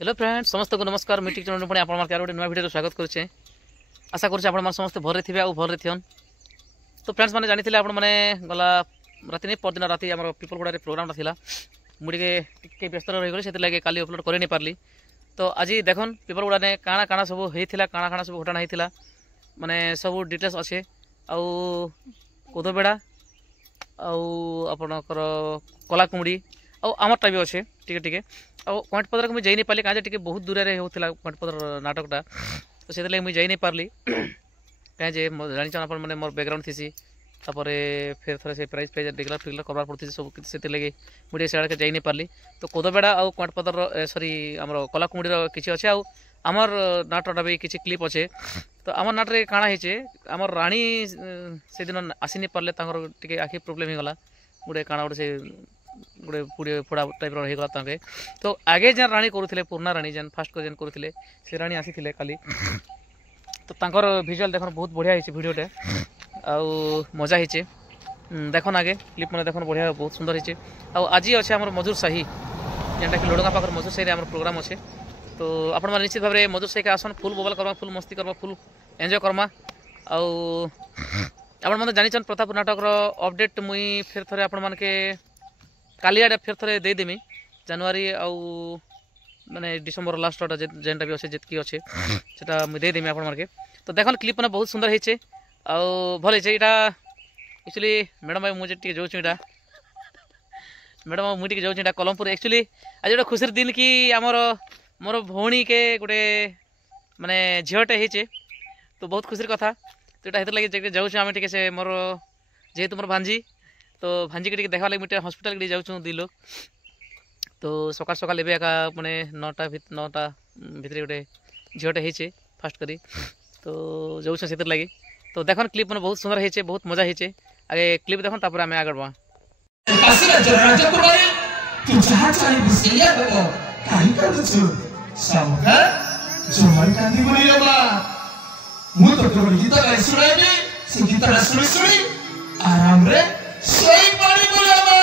Hello friends समस्त को नमस्कार मीटिंग चैनल पुणी आप गोटे नुआ भिडियो स्वागत करुचे। आशा करुचे आप समस्त भर थे आउ भर थियन। तो फ्रेंड्स मैंने जानी आप गला राति नहीं परदिन राति आम पिपलगुड़ा प्रोग्राम था मुझे व्यस्त रही से लगे काली अपलोड कर नहीं पार्ली। तो आज देखन पिपलगुड़ा ने काଣା काଣା सब होता काଣା काଣା सब घटना होता माने सब डिटेल्स अच्छे आउ कोदोबेड़ा आपणकर कलाकुमुड़ी आमरटा भी अच्छे टिके पॉइंट को मुझे जाई नहीं पार्ली कहीं बहुत दूर में होता पॉइंट नाटकटा। तो से मुझे जाई नहीं पार्ली कहीं जानी आप मोर बैकग्राउंड थी फिर थे से प्राइज प्राइज डिक्लेयर फिक्लेयर करवार पड़ती सब से लगे मुझे सियाड़े जाई नहीं पार्ली। तो कोदोबेड़ा आउ पॉइंट सॉरी आमर कलाकुमुड़ी किसी अच्छे आमर नाटकटा भी किसी क्लिप अच्छे। तो आम नाटे काଣା ହେଇଛେ आमर राणी से दिन आसी नहीं पार्ले टे आखि प्रोब्लेम होगा गोटे काଣା गोटे से गोटे पुड़ी फोड़ा टाइप होगा। तो आगे जेन राणी करुले पुराना राणी जेन फास्ट को जेन करुले से राणी आसी खाली। तो तांकर विजुअल देखो बहुत बढ़िया है भिडियोटे आउ मजा है देखन आगे क्लिप मैंने देखो बढ़िया बहुत सुंदर है। आज अच्छे आम मजूर साही जेनटा कि लोड़गा पाखर मजूर साही आम प्रोग्राम अच्छे। तो आपण मैंने निश्चित भाव में मजूर साही के आसन फुल बबल करमा फुल मस्ती करमा फुल एंजॉय करमा। आपण मैंने जानी प्रताप नाटक अपडेट मुई फिर थे आपण मानके काली आड़े फिर थे देदेमी जनवरी आउ माने डिसेम्बर लास्ट जेनटा भी अच्छे जितकी अच्छे से मुझे देदेमी आपण मानके। तो देखन क्लिप मैंने बहुत सुंदर है भल है यहाँ एक्चुअली मैडम भाई मुझे टे जाऊँ यहाँ मैडम मुझे जाऊँ कलमपुर एक्चुअली आज गोटे खुशी दिन कि आमर मोर भौणी के गोटे माने झीटे होचे। तो बहुत खुशी कथा तो यहाँ लगे जाऊँ आम टे से मोर जेहेतु मोर भांजी तो भांजी के देखा लगे मुझे हॉस्पिटल के जाऊँ दुई लोग। तो सकाल सकाल एवं एका मैंने 9टा भितर गोटे झीटे होचे फास्ट करी तो जाऊँ से लगे। तो देखन क्लिप मैंने बहुत सुंदर है बहुत मजा है आगे क्लिप देखन तापर आम आगे बढ़ा। आराम रे सोई पानी बोलावा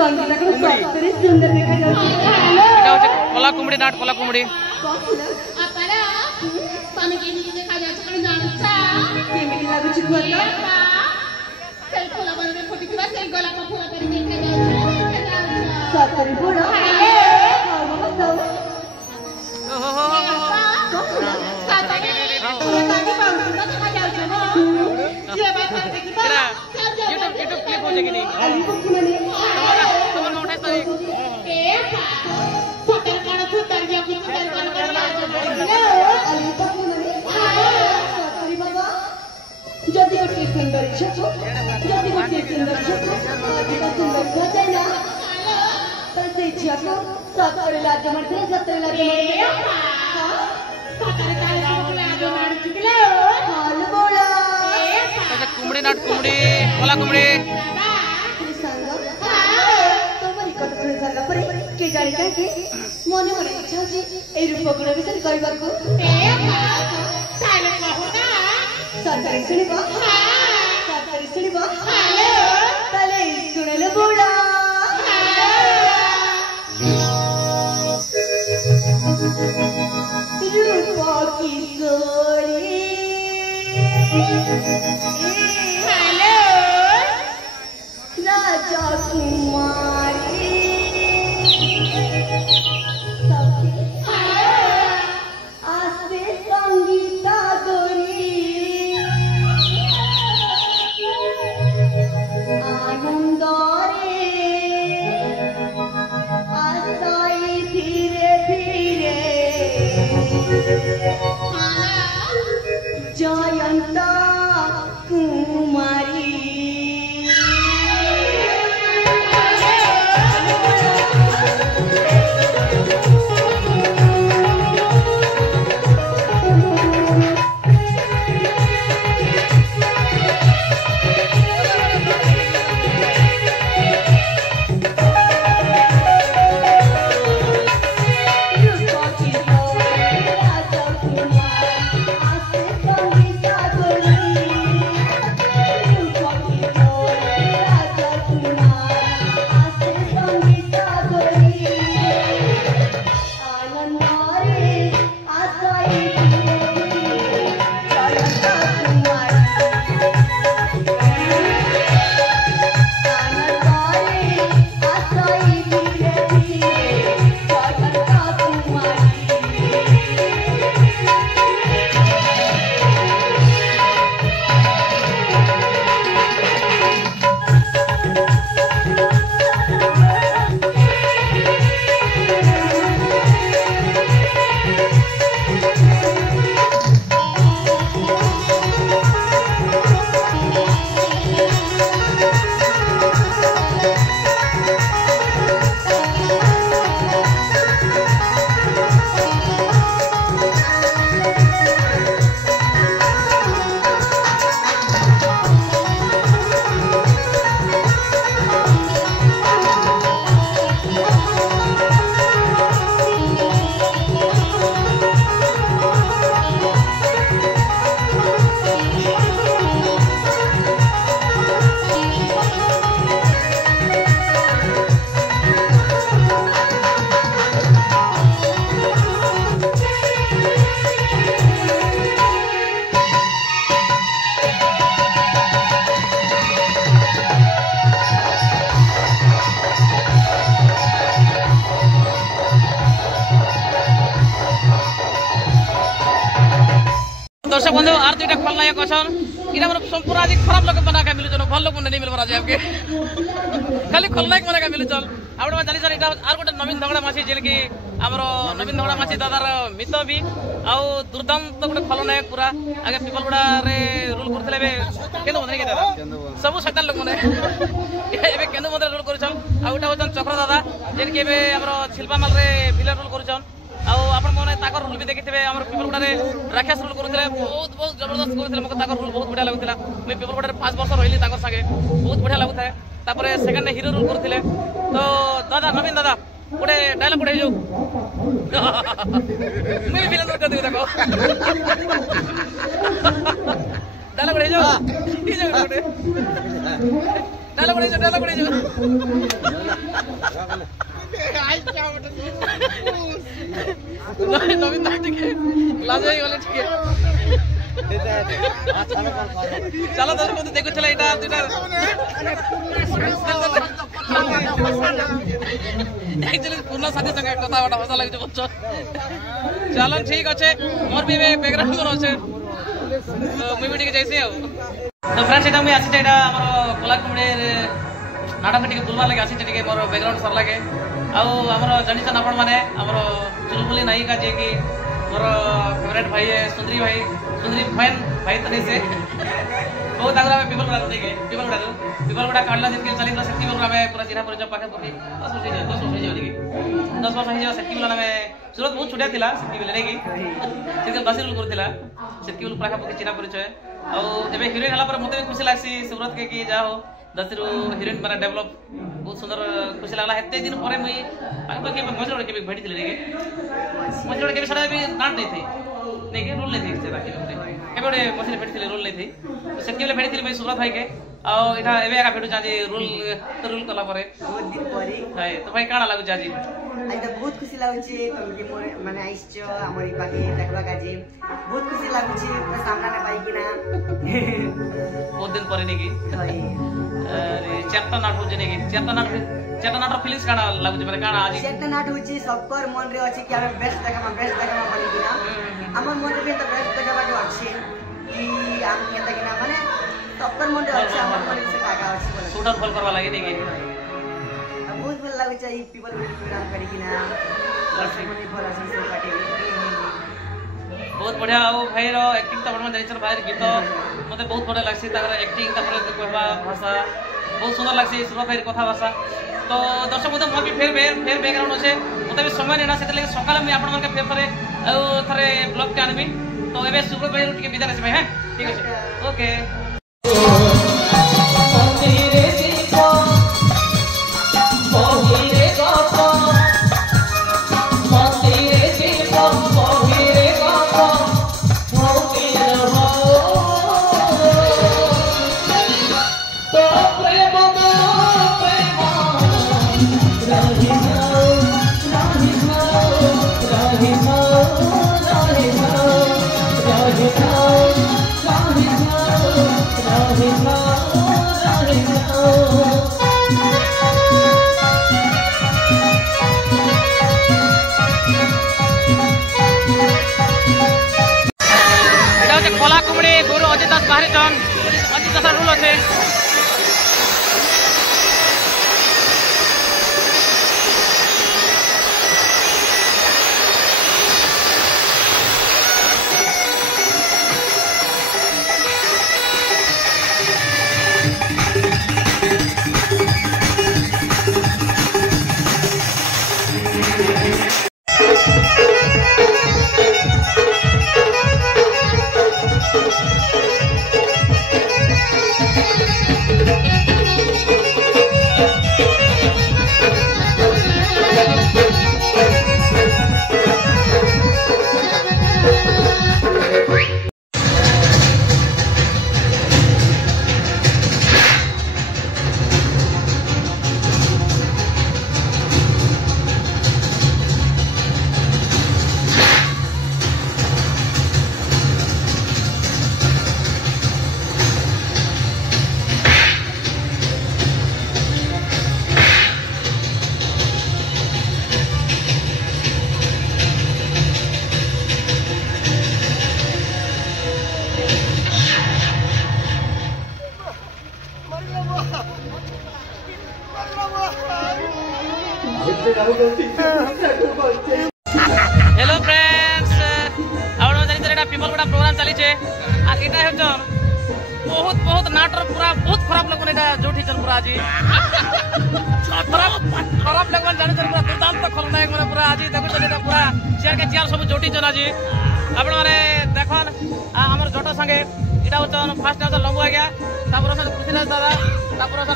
संगीता को सत्तरी सुंदर देखा जाती है এটা হচ্ছে কলা কুমড়ি নাট কলা কুমড়ি अपरा तने केमिति देखा जाछ कोन जानछा केमिति लागुची कुआ सेल फुला बने फुटिथिबा सेल गला को फुला परि देखा जाछ सत्तरी बड़ा हां बताओ सातने फुला काटी पाउछ देखा जाछ न जे बात देखिबा यूट्यूब क्लिप हो जाएगी नहीं अली को की माने खबर में उठाई तो ए फोटो काढ तू दर्जा की दर्जा कर अली को की माने सत्तरी बाबा जदी गोटे सुंदर छको जदी गोटे सुंदर छको आदिका सुंदर भजाय ना तो से छको सत्तरी लाज मरते सत्तरी लाज मरते सत्तरी लाज मारतिले हाल बोला कुमड़ी नाट कुमड़ी कला कुमड़ी तुम्हारी कथा सुनी सारा पर के जानी काहे मने मने इच्छा होची ए रूपक विषय कहबार को ताले कहू ना सत्तरी सुनिबा सत्तरी सुनिबा ताले सुनेले बोला रूप की सोरी हेलो राजा कुमारी आस्ते संगीता गोरी आनंद रे आसाई धीरे धीरे जयंता कुमारी दर्शक बंधु आर दुईटा खलनायक अछन इना मन संपूर्ण आज खराब लोग बना के मिलुचन भल लोग नहीं मिलबर आज आपके खाली खलनायक बना के मिलुचन आपण में जानि सर इटा आर गोटे नवीन धगड़ा माछी जेल की हमरो नवीन धगड़ा माछी दादार मित भी आउ दुर्दांत गोटे खलनायक पूरा आगे पिपलगुड़ा रे रूल करथले बे केनो बने के दादा सब शैतान लोग मने एबे केनो मदे रूल करछन आ उटा होचन चक्र दादा जेन के बे हमरो छिलपामाल रे विलन रूल करछन आउ आपण कोने ताकर रूल भी देखिथिबे हमर पिपलगुड़ा रे राक्षस रूल करथले बहुत बहुत जबरदस्त करथले मके ताकर रूल बहुत बढ़िया लागुतला मैं पिपलगुड़ा रे 5 वर्ष रहिली ताकर संगे बहुत बढ़िया लागुଥାଏ तापरे सेकंड हीरो रूल करथले तो दादा नवीन दादा गोटे डायलॉग गोटे जो मैं विलन कर देबे देखो डायलॉग गोटे जो ई जो गोटे डायलॉग पड़े नवीन दा ठीक है लाज होई गले ठीक है चलो दर्शक बंधु देखो चला এটা দুইটা एक्चुअली पूर्ण साथी संगे কথা বড় মজা লাগছে বুঝছো चलो ठीक আছে मोर भी बैकग्राउंड कोन আছে तो मुई ठीक जैसे हो तो फ्रेंड्स এটা মুই আসিছে এটা আমার কলা কুমড়ের নাটক টিকে বুলবার লাগে আসিছে টিকে মোর ব্যাকগ্রাউন্ড সর লাগে ଆଉ ଆମର ଜାଣିଛନ୍ ଆପଣ ମାନେ ଆମର ଚୁଲବୁଲି ନାୟିକା ଯିଏ କି ମୋର ଫେଭରେଟ୍ ଭାଇ ସୁନ୍ଦରୀ ଫ୍ୟାନ୍ ଭାଇ ତ ନେଇ ସେ ବହୁତ ଆଗରୁ ଆମେ ପିପଲଗୁଡ଼ାରୁ ନେଇକି ପିପଲଗୁଡ଼ା କାଢ଼ିଲା ଯେତିକି ଚାଲିଥିଲା ସେତିକି ବେଳକୁ ଆମେ ପୁରା ଚିହ୍ନା ପରିଚୟ ପାଖାପାଖି 10 ବର୍ଷ ହେଇଯିବ ସେତିକି ବେଳ ଆମେ ସୁରତ ବହୁତ ଛୋଟିଆ ଥିଲା ସେତିକି ବେଲେ ନେଇକି ସେତିକି ବାସି ରୋଲ୍ କରୁଥିଲା ସେତିକି ବେଳକୁ ପାଖାପାଖି ଚିହ୍ନା ପରିଚୟ ଆଉ ଏବେ ହିରୋଇନ୍ ହେଲା ପରେ ମୋତେ ବି ଖୁସି ଲାଗ୍ସି ସୁରତ କେ କି ଯାହା ହଉ दसरू हिरोइन माने डेवलप बहुत सुंदर खुशी लागला हेते दिन परे मुई पाखा के मजरोड के भेटी थिले रे मजरोड के सदा भी नाट नहीं थी नहीं के रोल नहीं थी से राखी के बडे मसिन भेटी थिले रोल नहीं थी तो सेके बेले भेटी थिले मुई सुरत भाई के आ एटा एबे एका भेटु जाजी रोल कला परे बहुत दिन परे हाय तो भाई काना लागु जाजी आज तो बहुत खुशी लागुची तुमके मोर माने आइछो हमरी पाखे देखबा काजी बहुत खुशी लागुची पूरा सामना ने पाई किना बहुत दिन परे नेकी अरे चेता नाट हो जने की चेता नाट फीलिंग्स काना लागु माने काना आज चेता नाट होची सबकर मन रे अछि कि हम बेस्ट देखामा माने किना हमर मन रे तो बेस्ट देखाबा के अछि कि हम के देखिना माने सबकर मन रे अछि हमर मन से कागा अछि शूटर फॉल करवा लागे नेकी बहुत भल लागु छै पीपल प्रोग्राम करी किना दर्शक मन भल अछि से पाटी बहुत बढ़िया आओ भाई रो एक्टिंग तो बढ़िया जानिछन भाई गीत मते बहुत बढ़िया लागसी ताकर एक्टिंग तापर कहबा भाषा बहुत सुंदर लागसी सुरत भाई कथा भाषा तो दर्शक मते मोर भी फेर बैकग्राउंड আছে मते भी समय नेना सेते लागि सकाले मैं आपन मन के फेर थरे ब्लॉग के आनबी तो एबे सुरत भाई के विदा लेसे भाई हैं ठीक আছে ओके কলা কুমড়ি গুরু অজিত দাস বাহারি জন অজিত দাসের রুল আছে हेलो फ्रेंड्स आपण जानि तरेटा पिपलगुड़ा प्रोग्राम चली छे आ एटा हे जन बहुत नाटर पूरा बहुत खराब लगन एटा जोठी चल पूरा आज खराब लगन जानि चल पूरा दुर्दांत खलनायक माने पूरा आज देखो चल एटा पूरा चेयर के चेयर सब जोठी चल आज आपण माने देखन हमर जोटा संगे एटा होचन फर्स्ट टाइम लंबू आ गया तापर से पृथ्वीराज दादा तापर से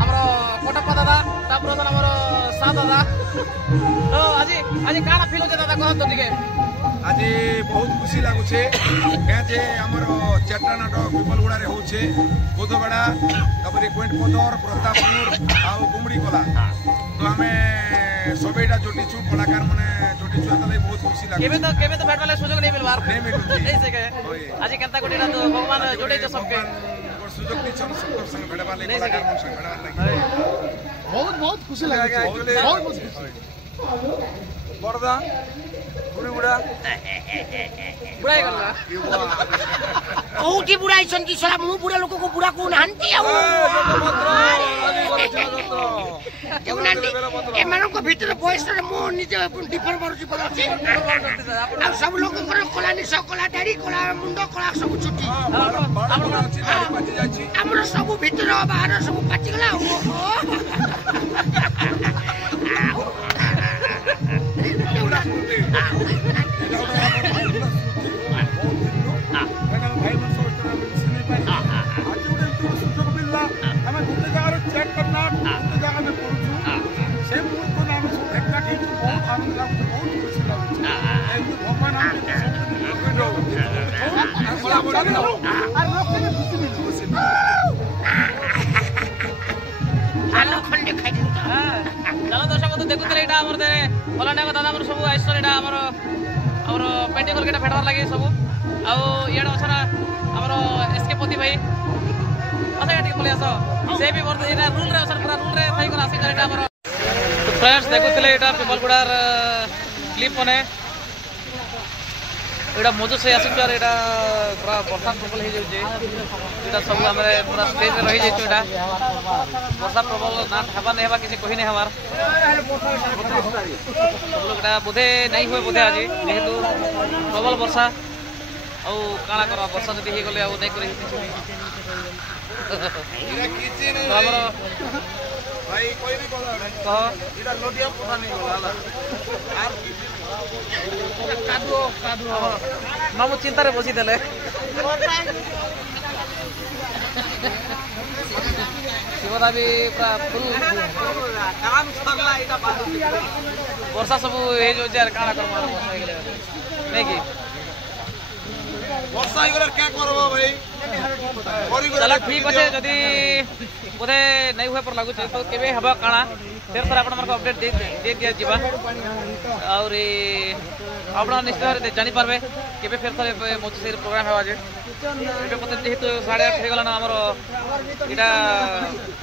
हमर कोटप्पा दादा तापर हमर सा दादा तो आज काना फील होचे दादा कहत टिके आज बहुत खुशी लगुचे जे आमर चार्टा नाटक पिपलगुड़ा होचे बोधगड़ा क्वेंट पदर प्रतापपुर आउ गुमड़ी कला तो आम सबेटा जोटिचु कलाकार मैंने जोटिचु बहुत खुशी लगे तो भेट वाले सुजोग नहीं मिलबार नहीं मिलुची ऐसे के आज केनता कोटिरा तो भगवान जोड़े जो सबके सुजोग दिछन सबकर संग भेटबार लागि कलाकार मन संग भेटबार लागि बहुत खुशी लगे बहुत खुशी बड़दा बुढ़ी बुढ़ा बुढ़ाई करला कोठी बुढ़ाई सन की सला मु बुढ़ा लोग को बुढ़ा को नांती आउ केउ नांती ए मानो को भीतर बॉयस रे मु निजे डिफर मारुची पड़छि आ सब लोग को कला नि सकला दाढ़ी कला मुंडो कला सब छुट्टी हमरो सब भीतर बाहर सब पाची गला दर्शक बंधु देखुले एटा हमर दे फलाना दादा हमर सब आइसर एटा हमर पेंटिंग करके भेटवार लगे सब आ इयाडे अछना हमर एसके पति भाई अच्छा एटी बोले आसो से भी वर्द एटा रूल रे अछन पूरा रूल रे थाई कर आसी एटा हमर तो फ्रेंड्स देखुले एटा पिपलगुड़ार क्लिप बने एटा मजो से आसी यार एटा पूरा वर्षा प्रबल हे जाउचे एटा सब हमरे पूरा स्टेज रे रही जाइतो एटा वर्षा प्रबल ना हेबा नै हेबा किसी कहि नै हमार सब लोग एटा बोधे नहीं हुए बोधे आज जेहेतु प्रबल वर्षा औ काला कर वर्षा जदी हे गले औ नै करि हमर भाई कोई भी बोला कह इटा लोटिया पता नहीं गला आर कादुओ मामू चिंता रे बसी देले शिवदा भी पूरा फुल काम सरला इटा वर्षा सब हे जो जार काला कर मार वर्षा हे गेले नै की वर्षा हे गले क्या करबो भाई चलो ठीक अच्छे जदि बोधे नहीं हुए पर लागू तो केबे हबा काना फिर थोड़ा आपण हमर अपडेट दे दिया जीवा और आपण निश्चित भाव जानी पारबे केबे फिर थोड़े मोचेर प्रोग्राम हेबा जे एबे पते जेहेतु 8:30 हे गला ना हमर इटा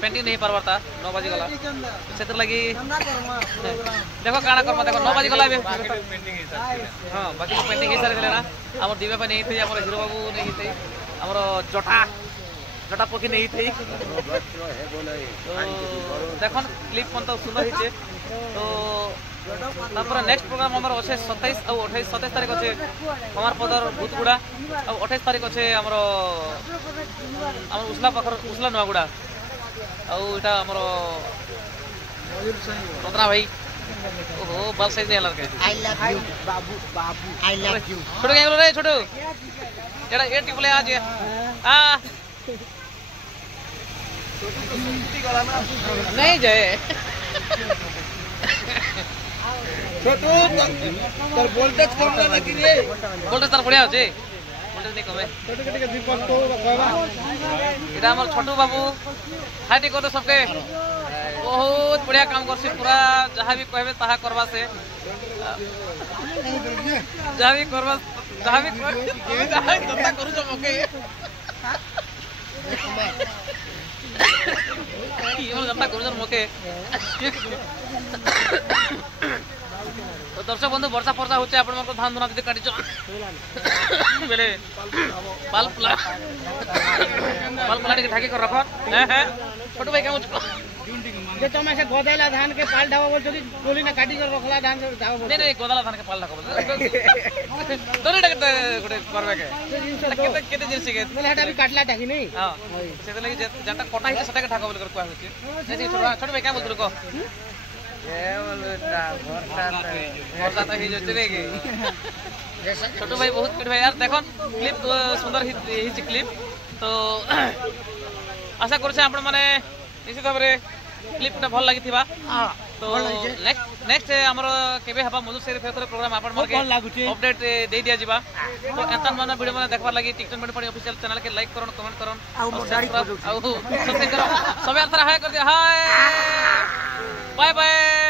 पेंटिंग नहीं पारबरता 9 बजे गला सेतर लगी देखो काना करमा देखो 9 बजे गला बे हां बाकी पेंटिंग हे सारे ना हमर दिबे पे नहीं थे हमर हीरो बाबू नहीं थे हमर जटा पकी नहीं थी तो देखन क्लिप मन तो सुंदर हिचे तो तापर नेक्स्ट प्रोग्राम हमर अछि 27 और 28 27 तारीख अछि हमार पदर भूतगुड़ा और 28 तारीख अछि हमर उसला पखर उसला नवागुड़ा और एटा हमर रत्ना भाई ओहो बाल साइज नहीं लड़के आई लव यू बाबू आई लव यू छोटू क्या बोल रे छोटू एटा ए टिपले आज आ नहीं जाए छोटू तर वोल्टेज कम ना कि रे वोल्टेज तार बढ़िया होचे वोल्टेज नहीं कमे छोटे छोटे दीपक तो कहबा एटा हमर छोटू बाबू हाटी को तो सबके बहुत बढ़िया काम करसी पूरा जहां भी कहबे ताहा करबा से जहां भी करबा जहां भी केबे ताहा दत्ता करू छ मके ये जत्ता करू छ मके तो दर्शक बंधु वर्षा फर्षा होचे आपण मन को धान धुना दे काटी छ बेले पाल पुला के ढाकी कर रखो हैं छोटू भाई क्या मुझको जे तुम ऐसे गोदेला धान के पाल ढावा बोल जदी गोली ना काटी कर रखला धान से ढावा बोल नहीं गोदाला धान के पाल ढाको दोरे डकते गुटे करबे के केते केते जिनस के बोले हटा भी काटला ढाकी नहीं हां से लगी जंटा कोटा ही सटा के ढाको बोल कर कोआ होची नहीं छोटू भाई क्या बोल रुको ए बोलता वर्षा तो ही जोते रे के छोटू भाई बहुत किट भाई यार देखो क्लिप सुंदर ही क्लिप तो आशा करछे आपण माने निश्चित भाबरे क्लिप भल लगी तो नेक्स्ट हमर केबे हबा मधु से फेर प्रोग्राम आपण मार के अपडेट दे दिया जिबा तो एतन माने वीडियो माने देखबार लागि टिकटन मेड पड़ी ऑफिशियल चैनल के लाइक करन कमेंट करन और सब्सक्राइब और सब्सक्राइब करो सबे अंतर हाय कर दे हाय बाय बाय।